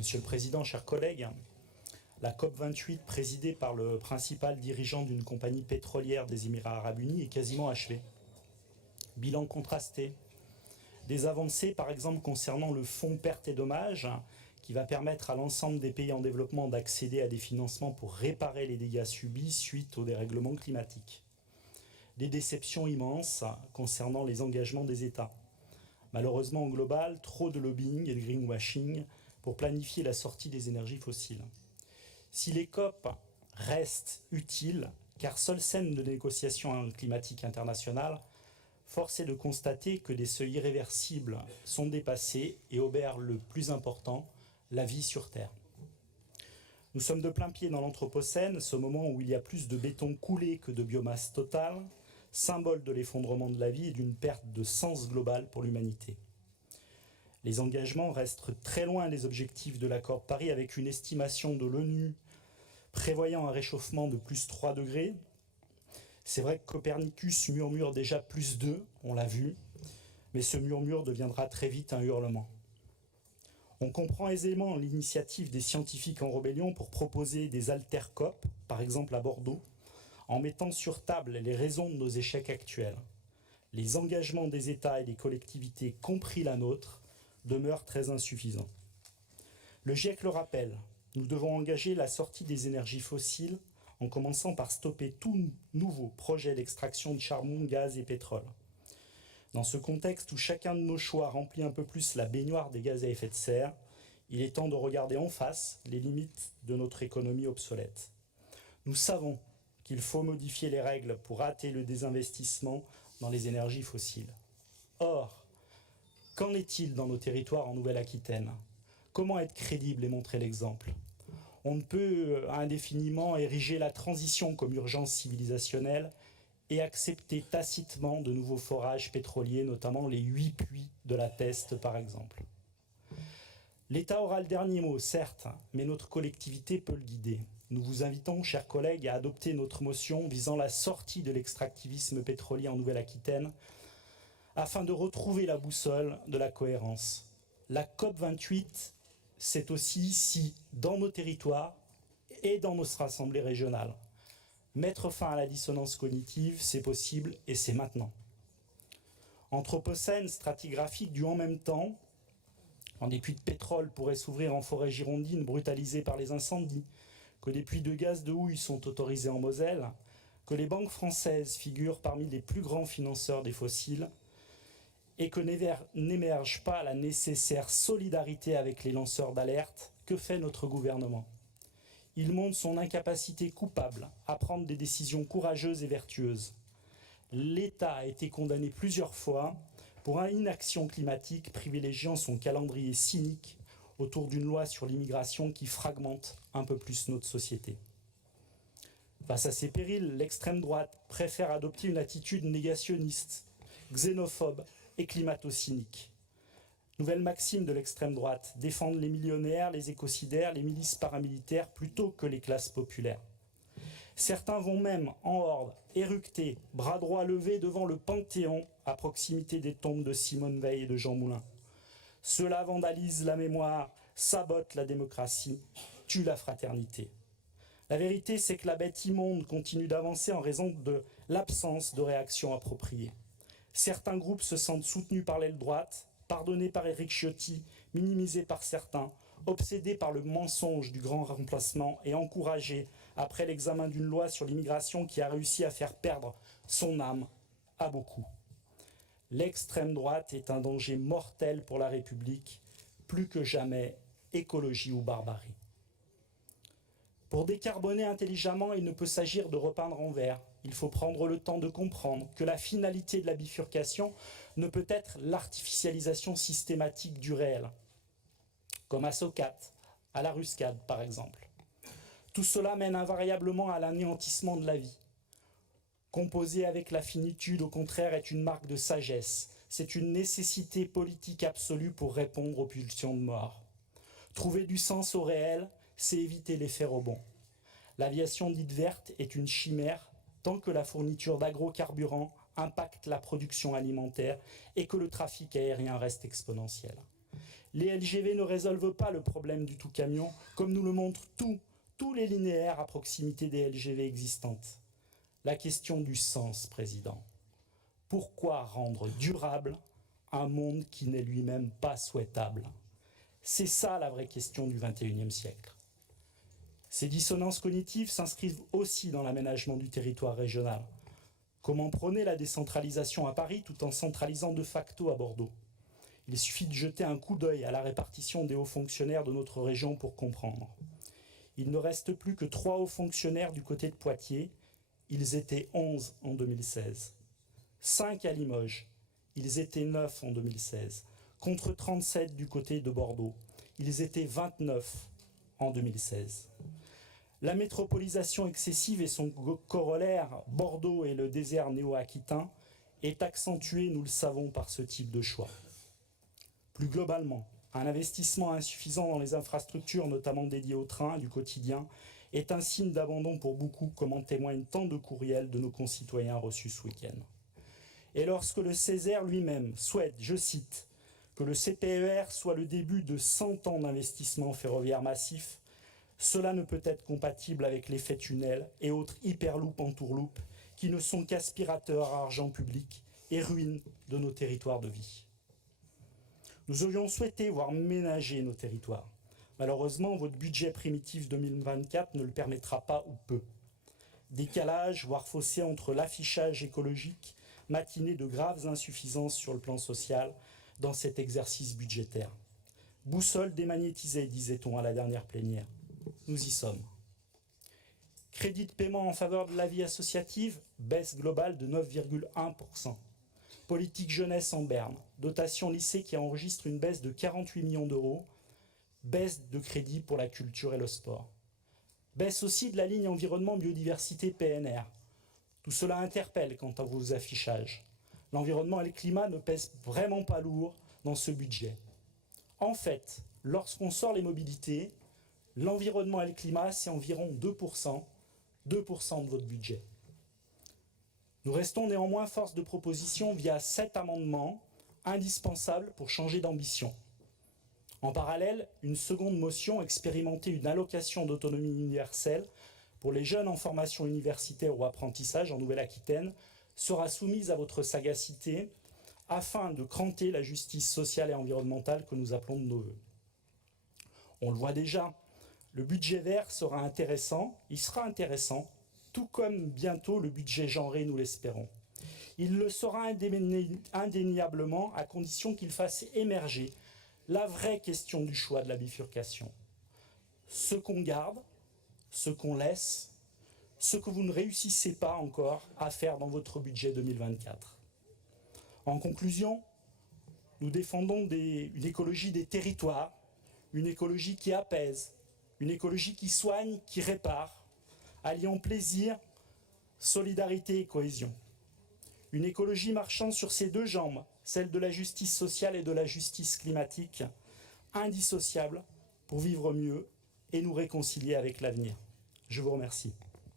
Monsieur le Président, chers collègues, la COP28, présidée par le principal dirigeant d'une compagnie pétrolière des Émirats arabes unis, est quasiment achevée. Bilan contrasté. Des avancées, par exemple, concernant le fonds pertes et dommages, qui va permettre à l'ensemble des pays en développement d'accéder à des financements pour réparer les dégâts subis suite au dérèglement climatique. Des déceptions immenses concernant les engagements des États. Malheureusement, au global, trop de lobbying et de greenwashing pour planifier la sortie des énergies fossiles. Si les COP restent utiles, car seule scène de négociation climatique internationale, force est de constater que des seuils irréversibles sont dépassés et obèrent le plus important, la vie sur Terre. Nous sommes de plein pied dans l'Anthropocène, ce moment où il y a plus de béton coulé que de biomasse totale, symbole de l'effondrement de la vie et d'une perte de sens global pour l'humanité. Les engagements restent très loin des objectifs de l'accord de Paris, avec une estimation de l'ONU prévoyant un réchauffement de plus 3 degrés. C'est vrai que Copernicus murmure déjà plus 2, on l'a vu, mais ce murmure deviendra très vite un hurlement. On comprend aisément l'initiative des scientifiques en rébellion pour proposer des alter-COP, par exemple à Bordeaux, en mettant sur table les raisons de nos échecs actuels. Les engagements des États et des collectivités, compris la nôtre, demeurent très insuffisants. Le GIEC le rappelle, nous devons engager la sortie des énergies fossiles en commençant par stopper tout nouveau projet d'extraction de charbon, gaz et pétrole. Dans ce contexte où chacun de nos choix remplit un peu plus la baignoire des gaz à effet de serre, il est temps de regarder en face les limites de notre économie obsolète. Nous savons qu'il faut modifier les règles pour hâter le désinvestissement dans les énergies fossiles. Or, qu'en est-il dans nos territoires en Nouvelle-Aquitaine? Comment être crédible et montrer l'exemple? On ne peut indéfiniment ériger la transition comme urgence civilisationnelle et accepter tacitement de nouveaux forages pétroliers, notamment les 8 puits de la Teste par exemple. L'État aura le dernier mot, certes, mais notre collectivité peut le guider. Nous vous invitons, chers collègues, à adopter notre motion visant la sortie de l'extractivisme pétrolier en Nouvelle-Aquitaine afin de retrouver la boussole de la cohérence. La COP28, c'est aussi ici, dans nos territoires et dans nos assemblées régionales. Mettre fin à la dissonance cognitive, c'est possible et c'est maintenant. Anthropocène stratigraphique du en même temps, quand des puits de pétrole pourraient s'ouvrir en forêt girondine brutalisée par les incendies, que des puits de gaz de houille sont autorisés en Moselle, que les banques françaises figurent parmi les plus grands financeurs des fossiles, et que n'émerge pas la nécessaire solidarité avec les lanceurs d'alerte, que fait notre gouvernement? Il montre son incapacité coupable à prendre des décisions courageuses et vertueuses. L'État a été condamné plusieurs fois pour une inaction climatique privilégiant son calendrier cynique autour d'une loi sur l'immigration qui fragmente un peu plus notre société. Face à ces périls, l'extrême droite préfère adopter une attitude négationniste, xénophobe et climato-cynique. Nouvelle maxime de l'extrême droite, défendre les millionnaires, les écocidaires, les milices paramilitaires plutôt que les classes populaires. Certains vont même, en horde, éructer, bras droits levés devant le Panthéon à proximité des tombes de Simone Veil et de Jean Moulin. Cela vandalise la mémoire, sabote la démocratie, tue la fraternité. La vérité, c'est que la bête immonde continue d'avancer en raison de l'absence de réaction appropriée. Certains groupes se sentent soutenus par l'aile droite, pardonnés par Éric Ciotti, minimisés par certains, obsédés par le mensonge du grand remplacement et encouragés après l'examen d'une loi sur l'immigration qui a réussi à faire perdre son âme à beaucoup. L'extrême droite est un danger mortel pour la République, plus que jamais écologie ou barbarie. Pour décarboner intelligemment, il ne peut s'agir de repeindre en vert. Il faut prendre le temps de comprendre que la finalité de la bifurcation ne peut être l'artificialisation systématique du réel, comme à Socat, à la Ruscade par exemple. Tout cela mène invariablement à l'anéantissement de la vie. Composer avec la finitude, au contraire, est une marque de sagesse. C'est une nécessité politique absolue pour répondre aux pulsions de mort. Trouver du sens au réel, c'est éviter l'effet rebond. L'aviation dite verte est une chimère tant que la fourniture d'agrocarburants impacte la production alimentaire et que le trafic aérien reste exponentiel. Les LGV ne résolvent pas le problème du tout-camion, comme nous le montrent tous les linéaires à proximité des LGV existantes. La question du sens, Président. Pourquoi rendre durable un monde qui n'est lui-même pas souhaitable? C'est ça la vraie question du XXIe siècle. Ces dissonances cognitives s'inscrivent aussi dans l'aménagement du territoire régional. Comment prôner la décentralisation à Paris tout en centralisant de facto à Bordeaux? Il suffit de jeter un coup d'œil à la répartition des hauts fonctionnaires de notre région pour comprendre. Il ne reste plus que 3 hauts fonctionnaires du côté de Poitiers. Ils étaient 11 en 2016. 5 à Limoges. Ils étaient 9 en 2016. Contre 37 du côté de Bordeaux. Ils étaient 29 en 2016. La métropolisation excessive et son corollaire, Bordeaux et le désert néo-aquitain, est accentuée, nous le savons, par ce type de choix. Plus globalement, un investissement insuffisant dans les infrastructures, notamment dédiées au train du quotidien, est un signe d'abandon pour beaucoup, comme en témoignent tant de courriels de nos concitoyens reçus ce week-end. Et lorsque le Césaire lui-même souhaite, je cite, que le CPER soit le début de 100 ans d'investissement ferroviaire massif, cela ne peut être compatible avec l'effet tunnel et autres hyperloop entourloop qui ne sont qu'aspirateurs à argent public et ruines de nos territoires de vie. Nous aurions souhaité voir ménager nos territoires. Malheureusement, votre budget primitif 2024 ne le permettra pas ou peu. Décalage, voire fossé entre l'affichage écologique, matiné de graves insuffisances sur le plan social dans cet exercice budgétaire. Boussole démagnétisée, disait-on à la dernière plénière. Nous y sommes. Crédit de paiement en faveur de la vie associative, baisse globale de 9,1%. Politique jeunesse en berne, dotation lycée qui enregistre une baisse de 48 millions d'euros, baisse de crédit pour la culture et le sport. Baisse aussi de la ligne environnement biodiversité PNR. Tout cela interpelle quant à vos affichages. L'environnement et le climat ne pèsent vraiment pas lourd dans ce budget. En fait, lorsqu'on sort les mobilités, l'environnement et le climat, c'est environ 2% de votre budget. Nous restons néanmoins force de proposition via 7 amendements indispensables pour changer d'ambition. En parallèle, une seconde motion expérimenter une allocation d'autonomie universelle pour les jeunes en formation universitaire ou apprentissage en Nouvelle-Aquitaine sera soumise à votre sagacité afin de cranter la justice sociale et environnementale que nous appelons de nos vœux. On le voit déjà, le budget vert sera intéressant, il sera intéressant, tout comme bientôt le budget genré, nous l'espérons. Il le sera indéniablement à condition qu'il fasse émerger la vraie question du choix de la bifurcation. Ce qu'on garde, ce qu'on laisse, ce que vous ne réussissez pas encore à faire dans votre budget 2024. En conclusion, nous défendons une écologie des territoires, une écologie qui apaise, une écologie qui soigne, qui répare, alliant plaisir, solidarité et cohésion. Une écologie marchant sur ses 2 jambes, celle de la justice sociale et de la justice climatique, indissociables pour vivre mieux et nous réconcilier avec l'avenir. Je vous remercie.